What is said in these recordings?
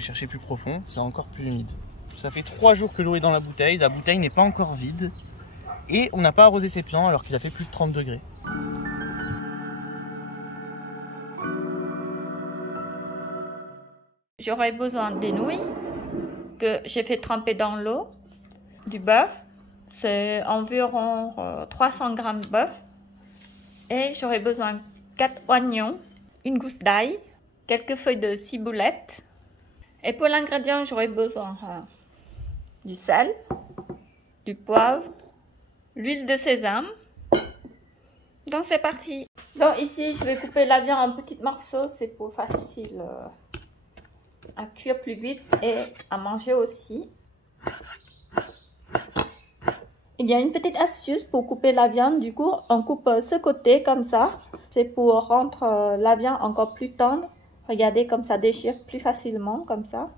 vais chercher plus profond, c'est encore plus humide. Ça fait 3 jours que l'eau est dans la bouteille n'est pas encore vide. Et on n'a pas arrosé ses plants alors qu'il a fait plus de 30 degrés. J'aurais besoin des nouilles que j'ai fait tremper dans l'eau, du bœuf, c'est environ 300 g de bœuf, et j'aurais besoin 4 oignons, une gousse d'ail, quelques feuilles de ciboulette. Et pour l'ingrédient, j'aurais besoin du sel, du poivre, l'huile de sésame. Donc c'est parti. Donc ici, je vais couper la viande en petits morceaux, c'est pour facile à cuire plus vite et à manger aussi. Il y a une petite astuce pour couper la viande, du coup on coupe ce côté comme ça. C'est pour rendre la viande encore plus tendre. Regardez comme ça déchire plus facilement comme ça.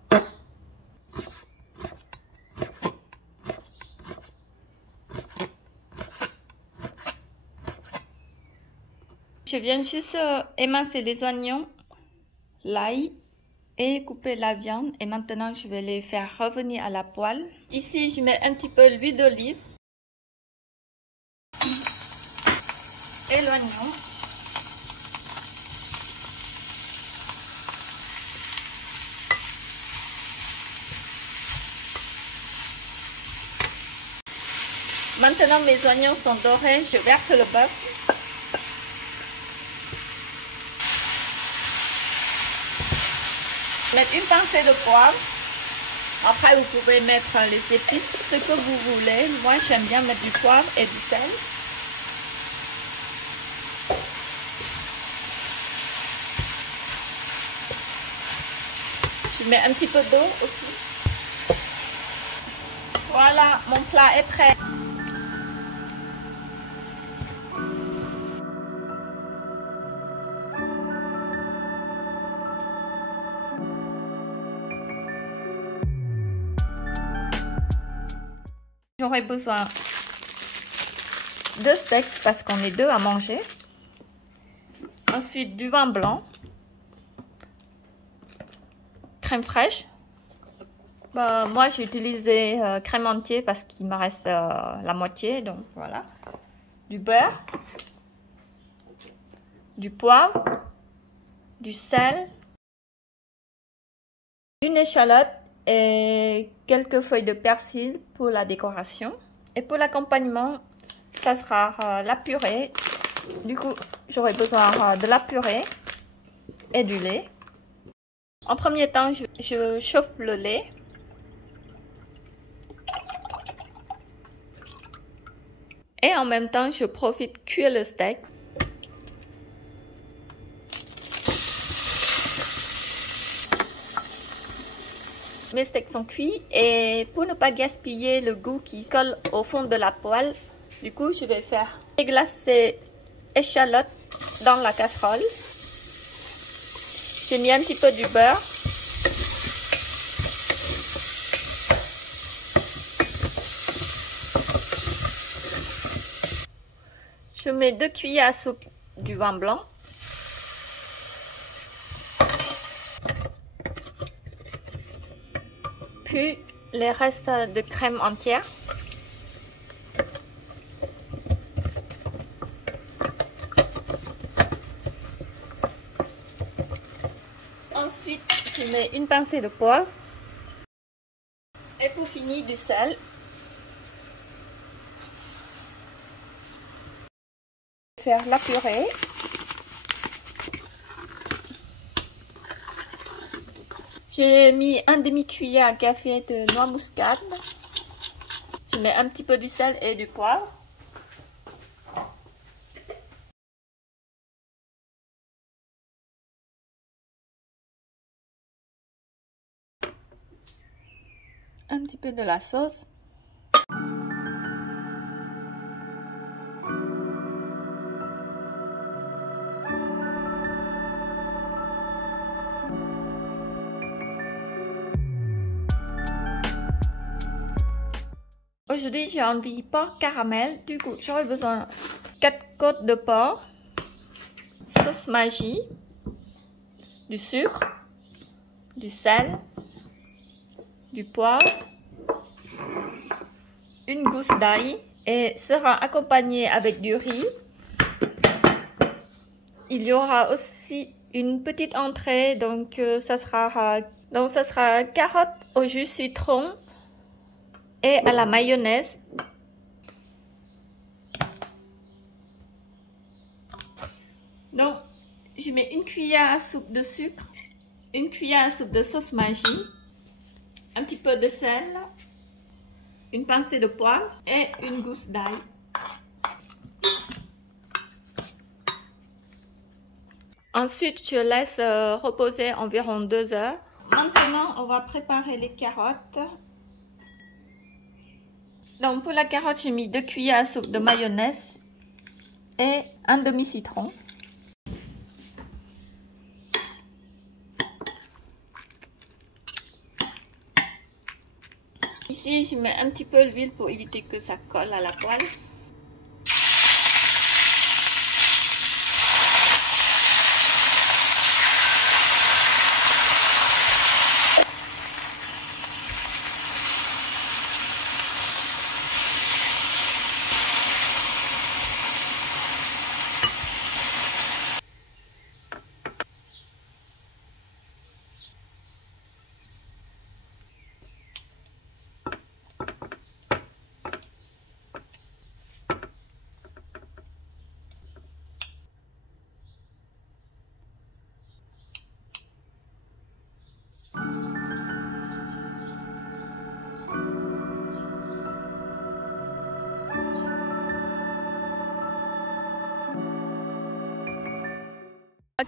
Je viens juste émincer les oignons, l'ail et couper la viande. Et maintenant, je vais les faire revenir à la poêle. Ici, je mets un petit peu l'huile d'olive et l'oignon. Maintenant, mes oignons sont dorés. Je verse le bœuf. Mettre une pincée de poivre. Après, vous pouvez mettre les épices, ce que vous voulez. Moi, j'aime bien mettre du poivre et du sel. Je mets un petit peu d'eau aussi. Voilà, mon plat est prêt. J'aurai besoin de steaks parce qu'on est 2 à manger. Ensuite, du vin blanc. Crème fraîche. Moi, j'ai utilisé crème entière parce qu'il me reste la moitié. Donc, voilà. Du beurre. Du poivre. Du sel. Une échalote. Et quelques feuilles de persil pour la décoration. Et pour l'accompagnement, ça sera la purée. Du coup, j'aurai besoin de la purée et du lait. En premier temps, je chauffe le lait. Et en même temps, je profite de cuire le steak. Mes steaks sont cuits et pour ne pas gaspiller le goût qui colle au fond de la poêle, du coup je vais faire déglacer échalotes dans la casserole. J'ai mis un petit peu du beurre. Je mets 2 cuillères à soupe du vin blanc. Puis les restes de crème entière. Ensuite, je mets une pincée de poivre. Et pour finir, du sel. Faire la purée. J'ai mis un demi-cuillère à café de noix muscade. Je mets un petit peu du sel et du poivre. Un petit peu de la sauce. Aujourd'hui, j'ai envie porc caramel. Du coup, j'aurai besoin de 4 côtes de porc, sauce Maggi, du sucre, du sel, du poivre, une gousse d'ail et sera accompagné avec du riz. Il y aura aussi une petite entrée, donc ça sera carottes au jus citron et à la mayonnaise. Donc, je mets une cuillère à soupe de sucre, une cuillère à soupe de sauce Maggi, un petit peu de sel, une pincée de poivre et une gousse d'ail. Ensuite, je laisse reposer environ 2 heures. Maintenant, on va préparer les carottes. Donc, pour la carotte, j'ai mis 2 cuillères à soupe de mayonnaise et un demi-citron. Ici, je mets un petit peu d'huile pour éviter que ça colle à la poêle.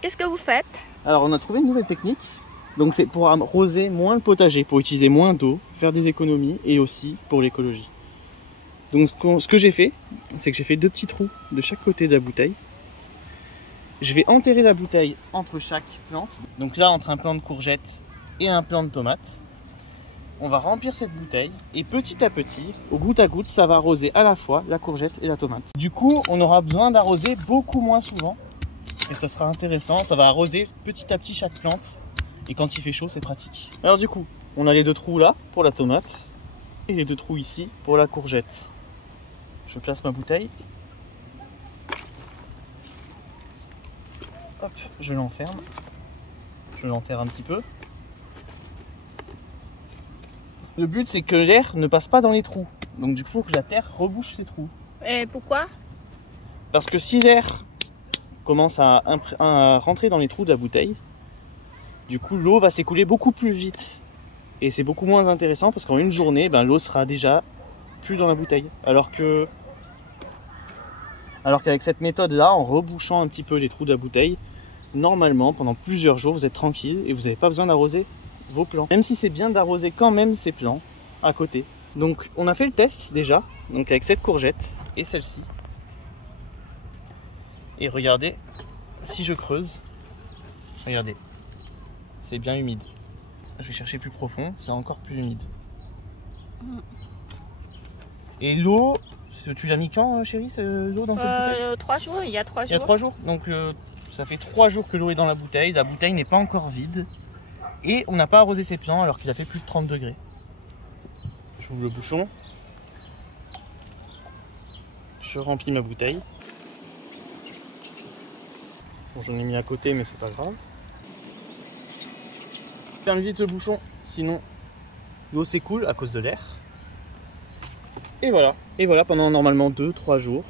Qu'est-ce que vous faites? Alors on a trouvé une nouvelle technique, donc c'est pour arroser moins le potager, pour utiliser moins d'eau, faire des économies et aussi pour l'écologie. Donc ce que j'ai fait, c'est que j'ai fait 2 petits trous de chaque côté de la bouteille. Je vais enterrer la bouteille entre chaque plante, donc là entre un plant de courgettes et un plant de tomates. On va remplir cette bouteille et petit à petit, au goutte à goutte, ça va arroser à la fois la courgette et la tomate. Du coup, on aura besoin d'arroser beaucoup moins souvent. Et ça sera intéressant, ça va arroser petit à petit chaque plante. Et quand il fait chaud, c'est pratique. Alors du coup, on a les 2 trous là pour la tomate et les 2 trous ici pour la courgette. Je place ma bouteille. Hop, je l'enferme. Je l'enterre un petit peu. Le but, c'est que l'air ne passe pas dans les trous. Donc du coup, il faut que la terre rebouche ces trous. Et pourquoi? Parce que si l'air commence à rentrer dans les trous de la bouteille, du coup l'eau va s'écouler beaucoup plus vite et c'est beaucoup moins intéressant parce qu'en une journée l'eau sera déjà plus dans la bouteille, alors qu'avec cette méthode là, en rebouchant un petit peu les trous de la bouteille, normalement pendant plusieurs jours vous êtes tranquille et vous n'avez pas besoin d'arroser vos plants, même si c'est bien d'arroser quand même ces plants à côté. Donc on a fait le test déjà, donc avec cette courgette et celle-ci. Et regardez, si je creuse, regardez, c'est bien humide. Je vais chercher plus profond, c'est encore plus humide. Et l'eau, tu l'as mis quand, chérie, l'eau dans cette bouteille? 3 jours, il y a 3 jours. Il y a 3 jours, donc ça fait 3 jours que l'eau est dans la bouteille n'est pas encore vide. Et on n'a pas arrosé ces plants alors qu'il a fait plus de 30 degrés. J'ouvre le bouchon. Je remplis ma bouteille. Bon, j'en ai mis à côté, mais c'est pas grave. Ferme vite le bouchon, sinon l'eau s'écoule à cause de l'air. Et voilà. Et voilà, pendant normalement 2-3 jours,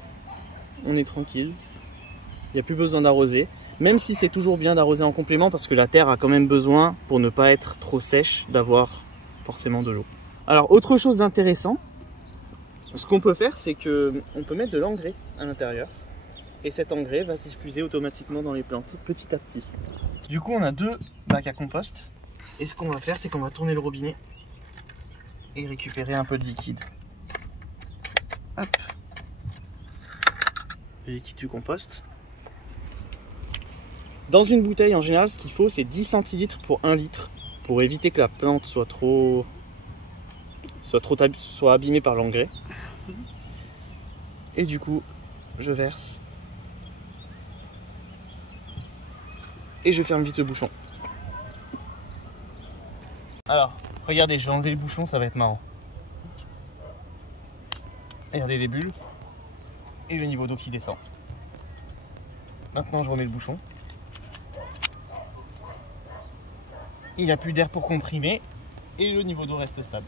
on est tranquille. Il n'y a plus besoin d'arroser. Même si c'est toujours bien d'arroser en complément, parce que la terre a quand même besoin, pour ne pas être trop sèche, d'avoir forcément de l'eau. Alors, autre chose d'intéressant, ce qu'on peut faire, c'est qu'on peut mettre de l'engrais à l'intérieur. Et cet engrais va se diffuser automatiquement dans les plantes, petit à petit. Du coup, on a 2 bacs à compost. Et ce qu'on va faire, c'est qu'on va tourner le robinet et récupérer un peu de liquide. Hop. Le liquide du compost. Dans une bouteille, en général, ce qu'il faut, c'est 10 centilitres pour 1 litre. Pour éviter que la plante soit abîmée par l'engrais. Et du coup, je verse. Et je ferme vite le bouchon. Alors, regardez, je vais enlever les bouchons, ça va être marrant. Regardez les bulles et le niveau d'eau qui descend. Maintenant, je remets le bouchon. Il n'y a plus d'air pour comprimer et le niveau d'eau reste stable.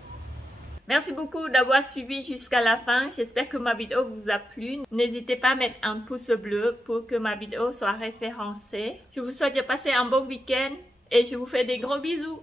Merci beaucoup d'avoir suivi jusqu'à la fin. J'espère que ma vidéo vous a plu. N'hésitez pas à mettre un pouce bleu pour que ma vidéo soit référencée. Je vous souhaite de passer un bon week-end et je vous fais des gros bisous.